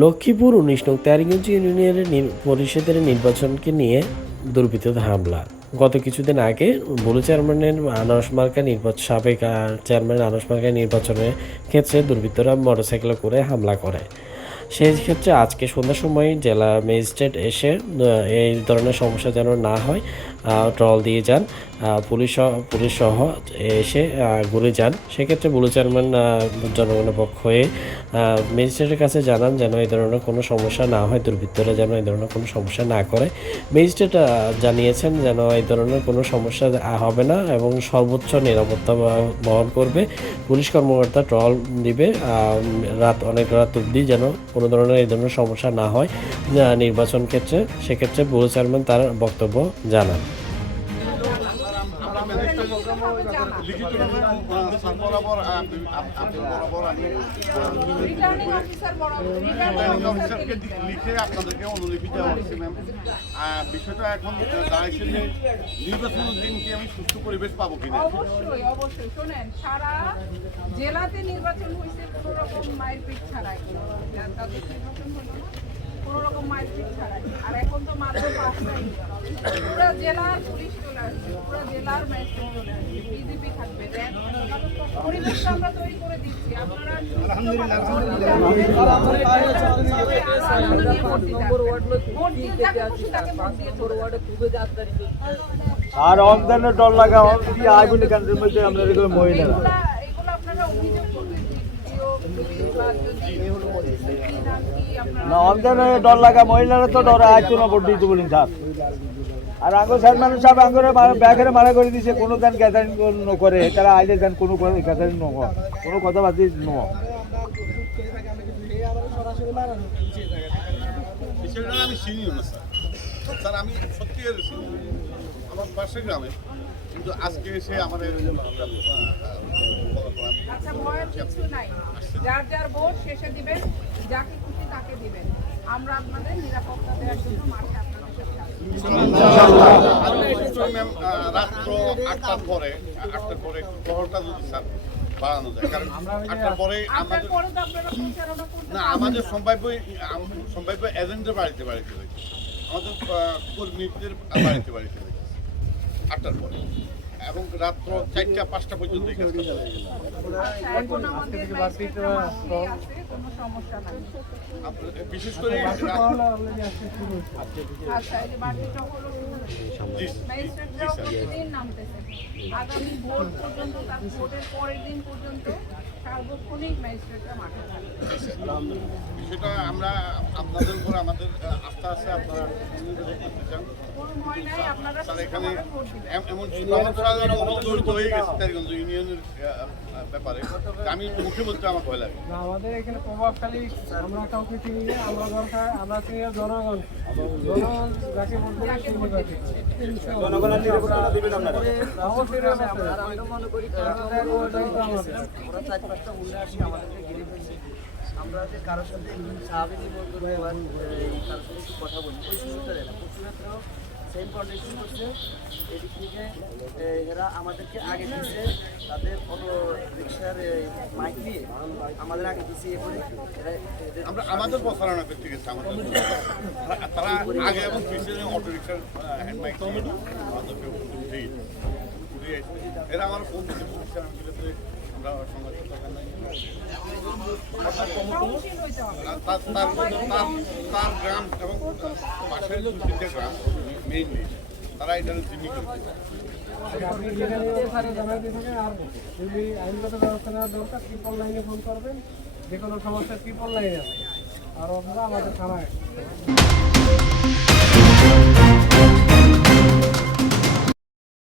লক্ষ্মীপুর ১৯ নং তেয়ারিগঞ্জ ইউনিয়নের পরিষদের নির্বাচনকে নিয়ে দুর্বৃত্তদের হামলা। গত কিছুদিন আগে বুলু চেয়ারম্যানের আনারস মার্কা সাবেক চেয়ারম্যান আনারস মার্কা নির্বাচনের ক্ষেত্রে দুর্বৃত্তরা মোটরসাইকেলে করে হামলা করে। সেই ক্ষেত্রে আজকে সন্ধ্যার সময় জেলা ম্যাজিস্ট্রেট এসে এই ধরনের সমস্যা যেন না হয় ট্রল দিয়ে যান, পুলিশ সহ এসে ঘুরে যান। সেক্ষেত্রে বুলু চেয়ারম্যান জনগণের পক্ষ হয়ে ম্যাজিস্ট্রেটের কাছে জানান যেন এই ধরনের কোনো সমস্যা না হয়, দুর্বৃত্তরা যেন এই ধরনের কোনো সমস্যা না করে। ম্যাজিস্ট্রেট জানিয়েছেন যেন এই ধরনের কোনো সমস্যা হবে না এবং সর্বোচ্চ নিরাপত্তা বহন করবে। পুলিশ কর্মকর্তা ট্রল দিবে অনেক রাত অবধি যেন কোনো ধরনের এই ধরনের সমস্যা না হয় নির্বাচন ক্ষেত্রে। সেক্ষেত্রে বুলু চেয়ারম্যান তার বক্তব্য জানান। আপনাদেরকে অনুলিপি দেওয়া হচ্ছে ম্যাম। বিষয়টা এখন দাঁড়াইছে যে নির্বাচনের দিনকে আমি সুস্থ পরিবেশ পাবো কিনা। অবশ্যই অবশ্যই শোনেন, সারা জেলাতে নির্বাচন হয়েছে কোনো রকম মারপিট ছাড়াই, কোনো রকম মারপিট ছাড়াই। আর এখন তো মাত্র 5টাই, পুরো জেলার পুলিশ চলে আসছে, পুরো জেলার ম্যাজিস্ট্রেট চলে আসছে, বিজেপি থাকবে, পরিবেশটা আমরা তৈরি করে দিচ্ছি। আপনারা আর অনলাইনে ডর লাগা কি আইবুনি কান্ট্রির মধ্যে আমরা এরকম মহিলারা এগুলো আপনারা অভিযোগ করবেন না অনলাইনে ডর লাগা মহিলারা তো ডরে আইতো না ভোট দিতে বলিন স্যার। আর আঙ্গো চেয়ারম্যান সাহেব আঙ্গরে ব্যাগের মারা করে দিছে, কোনো গান গ্যাদারিং নকরে, তারা আইলে গান কোনো গ্যাদারিং নয়, কোনো কথাবার্তি নয়। বিষয়টা আমি চিনি না স্যার। স্যার আমি সত্যি আমার পাশের গ্রামে, কিন্তু আজকে এসে আমার আচ্ছা ভয়ের কিছু নাই, যার যার ভোট শেষে দিবেন, যাকে খুশি তাকে দিবেন। আমরা আপনাদের নিরাপত্তা দেওয়ার জন্য মাঠে আপনাদের সাথে আছি। ম্যাম রাত্র 8টার পরে প্রহরটা যদি স্যার বাড়ানো যায়, কারণ 8টার পরে আমাদের তো আপনারা প্রচারণা করতে না আমাদের সম্ভাব্য এজেন্টের বাড়িতে রয়েছে, আমাদের কর্মীদের বাড়িতে রয়েছে 8টার পরে, এবং রাত্র 4টা 5টা পর্যন্ত এখন আমাদের ম্যাজিস্ট্রেটরা মাঠেই আছে, কোনো সমস্যা নাই। বিশেষ করে আচ্ছা এই যে বাড়তিটা হলো ম্যাজিস্ট্রেটরা প্রতিদিন নামতেছে, আগামী ভোট পর্যন্ত, তার ভোটের পরের দিন পর্যন্ত সার্বক্ষণিক ম্যাজিস্ট্রেটরা মাঠে থাকবে। বিষয়টা আমরা আপনাদের উপর আমাদের আস্থা আছে, আপনারা করতে চান। কোনো ভয় নাই, আপনারা এখানে ভোট দিবেন। এমন জড়িত হয়ে গেছে তেয়ারিগঞ্জ ইউনিয়নের ব্যাপারে, আমি মুখে বলতে আমার ভয় লাগে। আমাদের এখানে প্রভাবশালী আমরা কাউকে চিনি না, আমরা দরকার আমরা চিনি জনগণ, জনগণ যাকে বলতে জনগণের নিরাপত্তা দিবেন আপনারা। অবশ্যই আমরা মনে করি ওরা 4-5টা উল্লে আসি আমাদেরকে ঘিরে ফেলছে। আমরা যে কারোর সাথে স্বাভাবিক কারোর সাথে একটু কথা বলি, ওই সুযোগটা দেয় না। পশুরাত্রাও সেম কন্ডিশন করছে, এদিক থেকে এরা আমাদেরকে আগে দিচ্ছে, তাদের অটো রিক্সার মাইক নিয়ে আমাদের আগে দিচ্ছে, এ করে আমরা আমাদের প্রচারণা করতে গেছে, আমাদের তারা আগে এবং পিছনে অটো রিক্সার হ্যান্ড মাইক আমাদেরকে উঠেই এরা আমার ফোন দিতে বলছে, আমি বলে আমরা সংবাদ সহনশীল হইতে হবে। তার গ্রাম এবং পাশের 2-3টে গ্রাম মেইনলি তারা এটা জিম্মি করতে আপনি যেখানে জানাতে থাকেন। আর যদি আইনগত ব্যবস্থা নেওয়ার দরকার, ট্রিপল লাইনে ফোন করবেন, যে কোনো সমস্যা ট্রিপল লাইনে আছে, আর অথবা আমাদের থানায়।